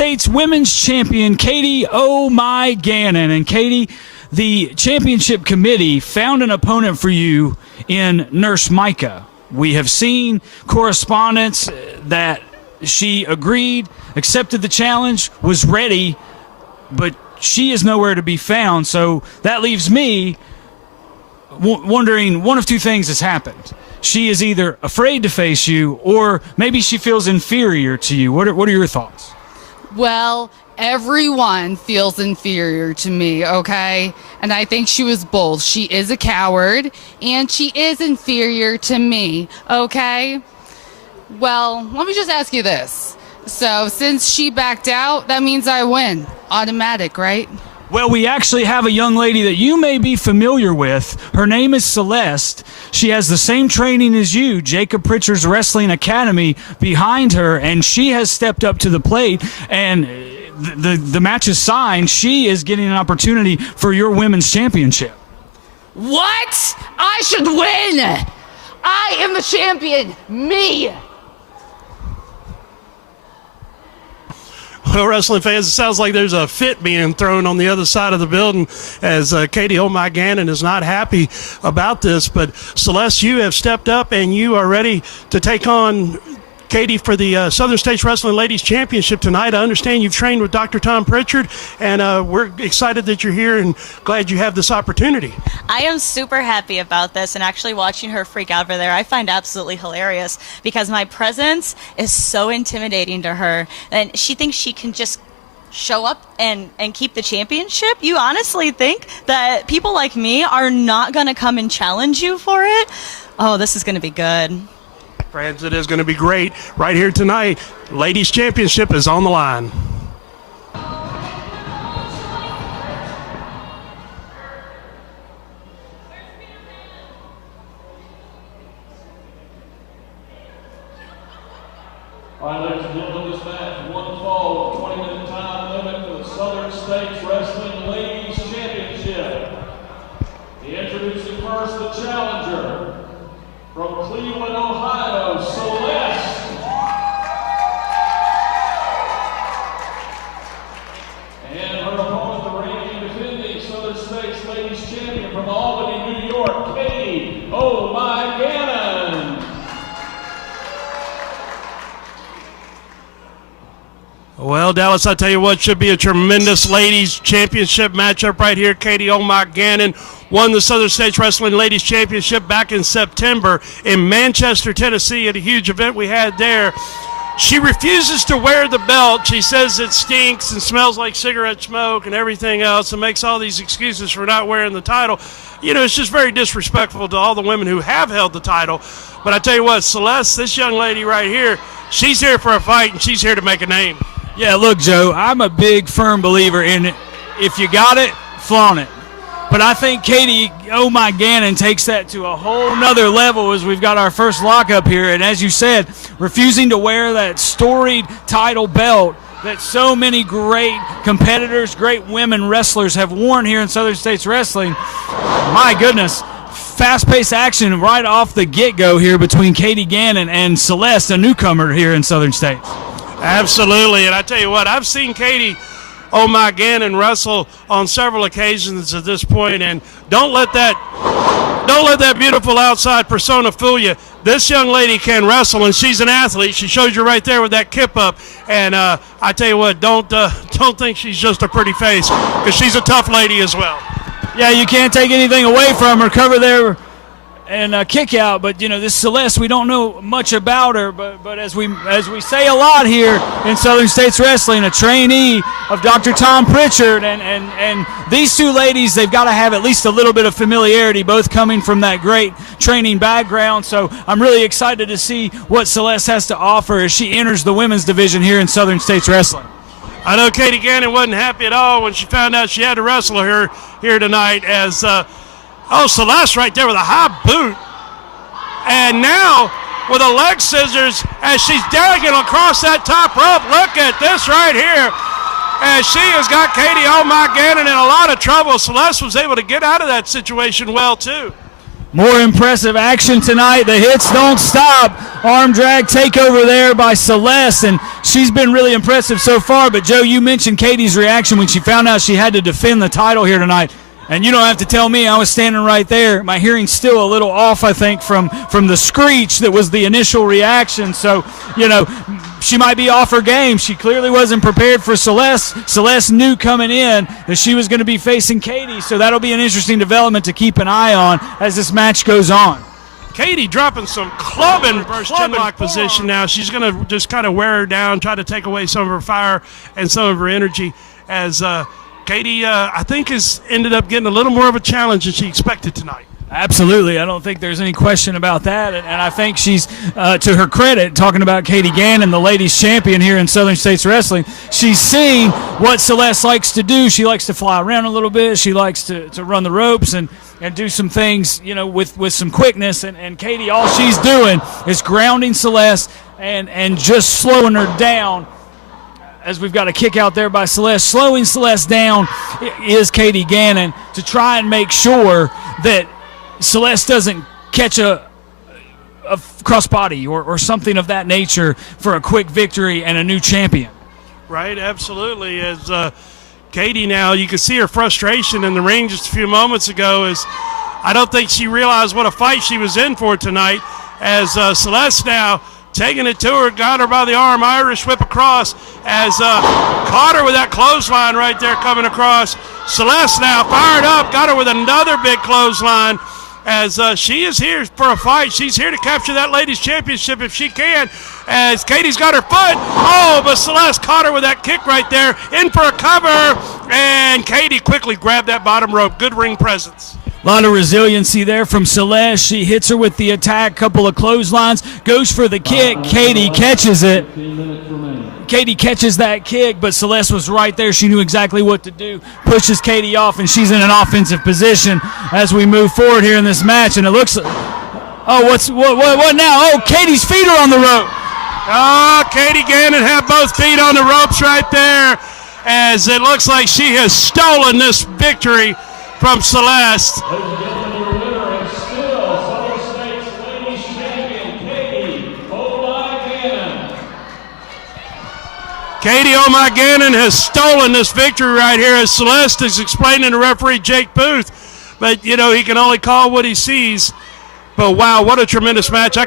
States Women's Champion, Katie Oh My Gannon. And Katie, the championship committee found an opponent for you in Nurse Micah. We have seen correspondence that she agreed, accepted the challenge, was ready, but she is nowhere to be found. So that leaves me wondering, one of two things has happened. She is either afraid to face you, or maybe she feels inferior to you. What are your thoughts? Well, everyone feels inferior to me, okay? And I think she was bold. She is a coward, and she is inferior to me, okay? Well, let me just ask you this. So, since she backed out, that means I win. Automatic, right? Well, we actually have a young lady that you may be familiar with. Her name is Celeste. She has the same training as you, Jacob Pritchard's Wrestling Academy, behind her, and she has stepped up to the plate, and the match is signed. She is getting an opportunity for your women's championship. What? I should win! I am the champion! Me! Well, wrestling fans, it sounds like there's a fit being thrown on the other side of the building as Katie Oh My Gannon is not happy about this. But, Celeste, you have stepped up and you are ready to take on Katie for the Southern States Wrestling Ladies Championship tonight. I understand you've trained with Dr. Tom Pritchard, and we're excited that you're here and glad you have this opportunity. I am super happy about this, and actually watching her freak out over there, I find absolutely hilarious because my presence is so intimidating to her, and she thinks she can just show up and keep the championship. You honestly think that people like me are not going to come and challenge you for it? Oh, this is going to be good. Friends, it is going to be great right here tonight. Ladies Championship is on the line. All right, ladies and gentlemen, this match, one fall, 20-minute time limit for the Southern States Wrestling Ladies Championship. Introducing first the challenger from Cleveland, Ohio, Celeste. And her opponent, the reigning defending Southern States Ladies Champion from Albany, New York, Katie Oh My Gannon. Well, Dallas, I tell you what, should be a tremendous ladies championship matchup right here. Katie Oh My Gannon won the Southern States Wrestling Ladies Championship back in September in Manchester, Tennessee, at a huge event we had there. She refuses to wear the belt. She says it stinks and smells like cigarette smoke and everything else, and makes all these excuses for not wearing the title. You know, it's just very disrespectful to all the women who have held the title. But I tell you what, Celeste, this young lady right here, she's here for a fight, and she's here to make a name. Yeah, look, Joe, I'm a big, firm believer in it. If you got it, flaunt it. But I think Katie Oh My Gannon takes that to a whole nother level as we've got our first lockup here. And as you said, refusing to wear that storied title belt that so many great competitors, great women wrestlers have worn here in Southern States Wrestling. My goodness, fast-paced action right off the get-go here between Katie Gannon and Celeste, a newcomer here in Southern States. Absolutely, and I tell you what, I've seen Katie Oh My Gannon wrestle on several occasions at this point, and don't let that beautiful outside persona fool you. This young lady can wrestle, and she's an athlete. She shows you right there with that kip up, and I tell you what, don't think she's just a pretty face, because she's a tough lady as well. Yeah, you can't take anything away from her. Cover there and kick out, but you know, this Celeste, we don't know much about her, but as we say a lot here in Southern States Wrestling, a trainee of Dr. Tom Pritchard, and these two ladies, they've got to have at least a little bit of familiarity, both coming from that great training background. So I'm really excited to see what Celeste has to offer as she enters the women's division here in Southern States Wrestling. I know Katie Gannon wasn't happy at all when she found out she had to wrestle her here tonight, as Celeste right there with a high boot. And now with a leg scissors as she's dragging across that top rope. Look at this right here. As she has got Katie Oh My Gannon in a lot of trouble. Celeste was able to get out of that situation well, too. More impressive action tonight. The hits don't stop. Arm drag takeover there by Celeste, and she's been really impressive so far. But, Joe, you mentioned Katie's reaction when she found out she had to defend the title here tonight. And you don't have to tell me, I was standing right there. My hearing's still a little off, I think, from the screech that was the initial reaction. So, she might be off her game. She clearly wasn't prepared for Celeste. Celeste knew coming in that she was going to be facing Katie, so that'll be an interesting development to keep an eye on as this match goes on. Katie dropping some clubbing reverse chinlock position now. She's going to just kind of wear her down, try to take away some of her fire and some of her energy as Katie, I think, has ended up getting a little more of a challenge than she expected tonight. Absolutely. I don't think there's any question about that. And I think she's, to her credit, talking about Katie Gannon, the ladies champion here in Southern States Wrestling, she's seeing what Celeste likes to do. She likes to fly around a little bit. She likes to run the ropes and do some things, with some quickness. And Katie, all she's doing is grounding Celeste and just slowing her down. As we've got a kick out there by Celeste. Slowing Celeste down is Katie Gannon to try and make sure that Celeste doesn't catch a crossbody or something of that nature for a quick victory and a new champion. Right, absolutely. As Katie now, you can see her frustration in the ring just a few moments ago. As I don't think she realized what a fight she was in for tonight. As Celeste now taking it to her, got her by the arm, Irish whip across, as caught her with that clothesline right there coming across. Celeste now fired up, got her with another big clothesline, as she is here for a fight. She's here to capture that ladies championship if she can, as Katie's got her foot. Oh, but Celeste caught her with that kick right there, in for a cover, and Katie quickly grabbed that bottom rope. Good ring presence. A lot of resiliency there from Celeste. She hits her with the attack, couple of clotheslines, goes for the kick. Katie catches it. Katie catches that kick, but Celeste was right there. She knew exactly what to do. Pushes Katie off, and she's in an offensive position as we move forward here in this match. And it looks, what now? Oh, Katie's feet are on the rope. Oh, Katie Gannon had both feet on the ropes right there, as it looks like she has stolen this victory from Celeste. Ladies and gentlemen, your winner and still Southern States Ladies Champion, Katie Oh My Gannon. Katie Oh My Gannon has stolen this victory right here, as Celeste is explaining to referee Jake Booth. But, he can only call what he sees. But, wow, what a tremendous match.